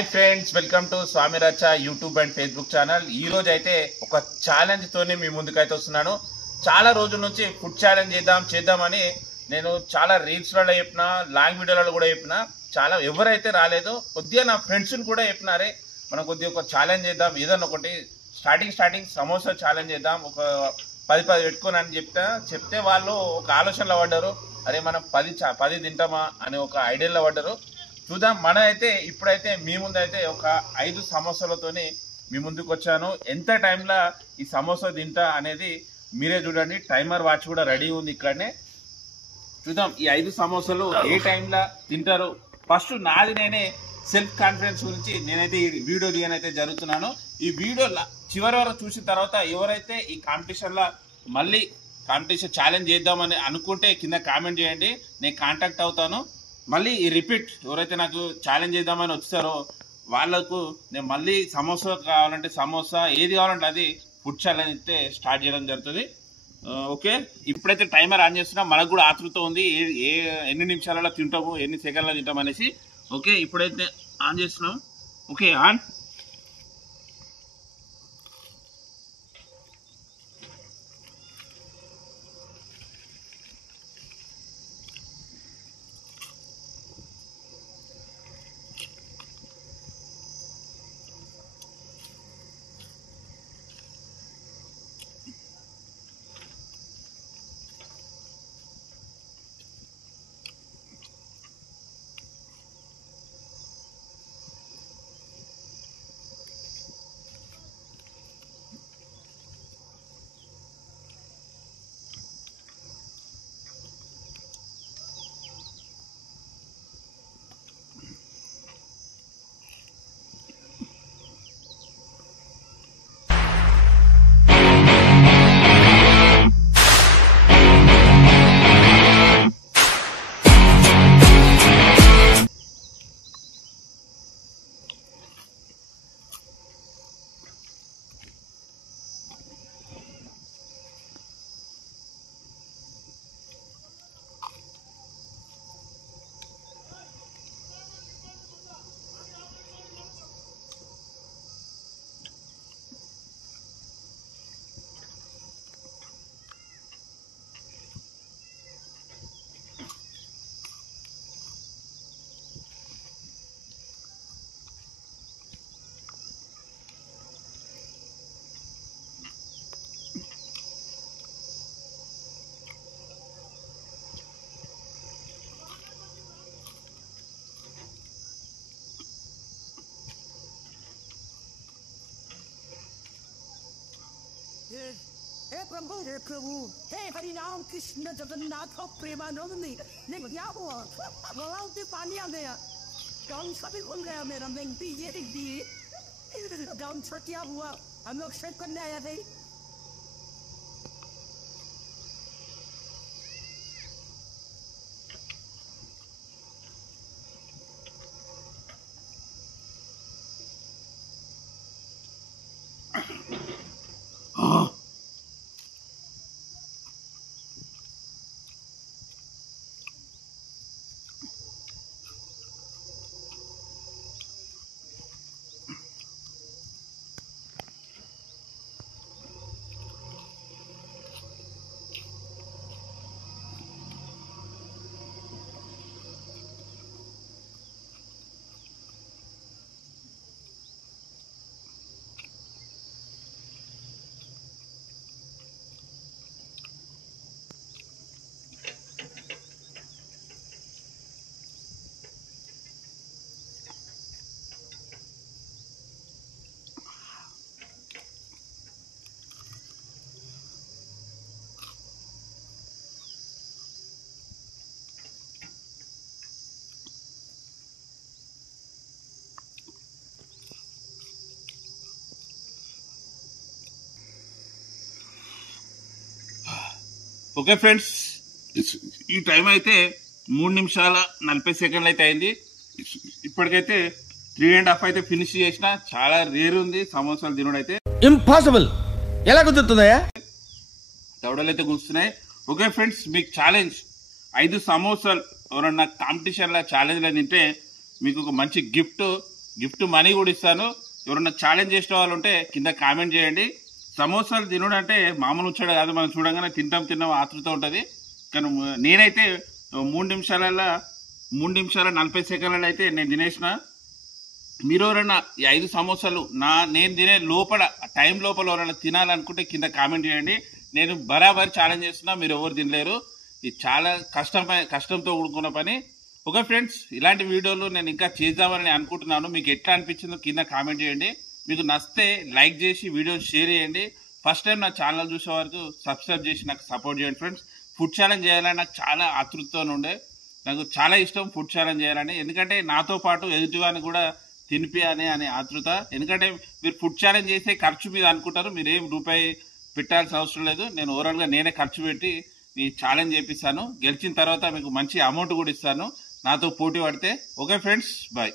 Hi friends, welcome to స్వామి రచ్చ YouTube and Facebook channel. ఈ రోజు అయితే ఒక ఛాలెంజ్ తోనే మీ ముందుకైతే వస్తున్నాను. చాలా రోజుల నుంచి ఫుడ్ ఛాలెంజ్ చేద్దామని నేను చాలా రీల్స్లలో చెప్పిన, లాంగ్ వీడియోలలో కూడా చెప్పిన. చాలా ఎవరైతే రాలేదో కొద్దిగా నా ఫ్రెండ్స్ని కూడా చెప్పినారే మనం కొద్దిగా ఒక ఛాలెంజ్ చేద్దాం, ఏదన్నా ఒకటి స్టార్టింగ్ సమోసా ఛాలెంజ్ చేద్దాం, ఒక 10 పెట్టుకొని అని చెప్తే వాళ్ళు ఒక ఆలోచనలో పడ్డారు. అరే మనం 10 తింటామా అని ఒక ఐడియాలో పడ్డారు. చూద్దాం. ఇప్పుడైతే మీ ముందు అయితే ఒక 5 సమోసాలతోని మీ ముందుకు వచ్చాను. ఎంత టైంలో ఈ సమోసా తింటా అనేది మీరే చూడండి. టైమర్ వాచ్ కూడా రెడీ ఉంది ఇక్కడనే. చూద్దాం ఈ 5 సమోసాలు ఏ టైంలో తింటారు. ఫస్ట్ నాది నేనే సెల్ఫ్ కాన్ఫిడెన్స్ గురించి నేనైతే ఈ వీడియో తీయనైతే జరుగుతున్నాను. ఈ వీడియో చివరి వరకు చూసిన తర్వాత ఎవరైతే ఈ కాంపిటీషన్లో మళ్ళీ కాంపిటీషన్ ఛాలెంజ్ చేద్దామని అనుకుంటే కింద కామెంట్ చేయండి, నేను కాంటాక్ట్ అవుతాను. మళ్ళీ ఈ రిపీట్ ఎవరైతే నాకు ఛాలెంజ్ చేద్దామని వచ్చారో వాళ్ళకు నేను మళ్ళీ సమోసా కావాలంటే సమోసా, ఏది కావాలంటే అది ఫుడ్ ఛాలెంజ్ అయితే స్టార్ట్ చేయడం జరుగుతుంది. ఓకే, ఇప్పుడైతే టైమర్ ఆన్ చేస్తున్నా. మనకు కూడా ఆతృత ఉంది ఎన్ని నిమిషాలలో తింటాము, ఎన్ని సెకండ్లలో తింటాము అనేసి. ఓకే, ఇప్పుడైతే ఆన్ చేస్తున్నాం. Okay, on. हे प्रभु हे हरिनाम कृष्ण जगन्नाथ प्रेमानंदी नहीं क्या हुआ गलाव से पानी आ गया गाँव सभी खुल गया मेरा मेंटी ये दिख दी गाँव छटिया हुआ हम लोग शेक करने आया थे ఓకే ఫ్రెండ్స్, ఈ టైం అయితే 3 నిమిషాల 40 సెకండ్లు అయితే అయింది. ఇప్పటికైతే 3.5 అయితే ఫినిష్ చేసిన. చాలా రేర్ ఉంది సమోసాలు తినడం అయితే. ఇంపాసిబుల్, ఎలా కుదురుతుందయ్యా? దవడలు అయితే కూస్తున్నాయి. ఓకే ఫ్రెండ్స్, మీకు ఛాలెంజ్ 5 సమోసాలు ఎవరన్నా కాంపిటీషన్లో ఛాలెంజ్లో తింటే మీకు ఒక మంచి గిఫ్ట్ గిఫ్ట్ మనీ కూడా ఇస్తాను. ఎవరన్నా ఛాలెంజ్ చేసిన వాళ్ళు ఉంటే కింద కామెంట్ చేయండి. సమోసాలు తినడం అంటే మామూలు వచ్చాడు కాదు, మనం చూడంగానే తింటాం ఆతృత ఉంటుంది. కానీ నేనైతే 3 నిమిషాల 40 సెకండ్లలో అయితే నేను తినేసిన. మీరు ఎవరన్నా ఈ 5 సమోసాలు నేను తినే లోపల టైం లోపల ఎవరైనా తినాలనుకుంటే కింద కామెంట్ చేయండి. నేను బరాబర్ ఛాలెంజ్ చేస్తున్నా, మీరు ఎవరు తినలేరు. ఇది చాలా కష్టంతో కూడుకున్న పని. ఓకే ఫ్రెండ్స్, ఇలాంటి వీడియోలు నేను ఇంకా చేద్దామని అనుకుంటున్నాను. మీకు ఎట్లా అనిపించిందో కింద కామెంట్ చేయండి. మీకు నచ్చితే లైక్ చేసి వీడియో షేర్ చేయండి. ఫస్ట్ టైం నా ఛానల్ చూసే వరకు సబ్స్క్రైబ్ చేసి నాకు సపోర్ట్ చేయండి ఫ్రెండ్స్. ఫుడ్ ఛాలెంజ్ చేయాలని నాకు చాలా ఆతృతతో ఉండే, నాకు చాలా ఇష్టం ఫుడ్ ఛాలెంజ్ చేయాలని. ఎందుకంటే నాతో పాటు ఎదుటివాన్ని కూడా తినిపియాలి అనే ఆతృత. ఎందుకంటే మీరు ఫుడ్ ఛాలెంజ్ చేసే ఖర్చు మీద అనుకుంటారు, మీరేం రూపాయి పెట్టాల్సిన అవసరం లేదు. నేను ఓవరాల్గా నేనే ఖర్చు పెట్టి ఈ ఛాలెంజ్ చేపిస్తాను. గెలిచిన తర్వాత మీకు మంచి అమౌంట్ కూడా ఇస్తాను నాతో పోటీ పడితే. Okay friends, bye.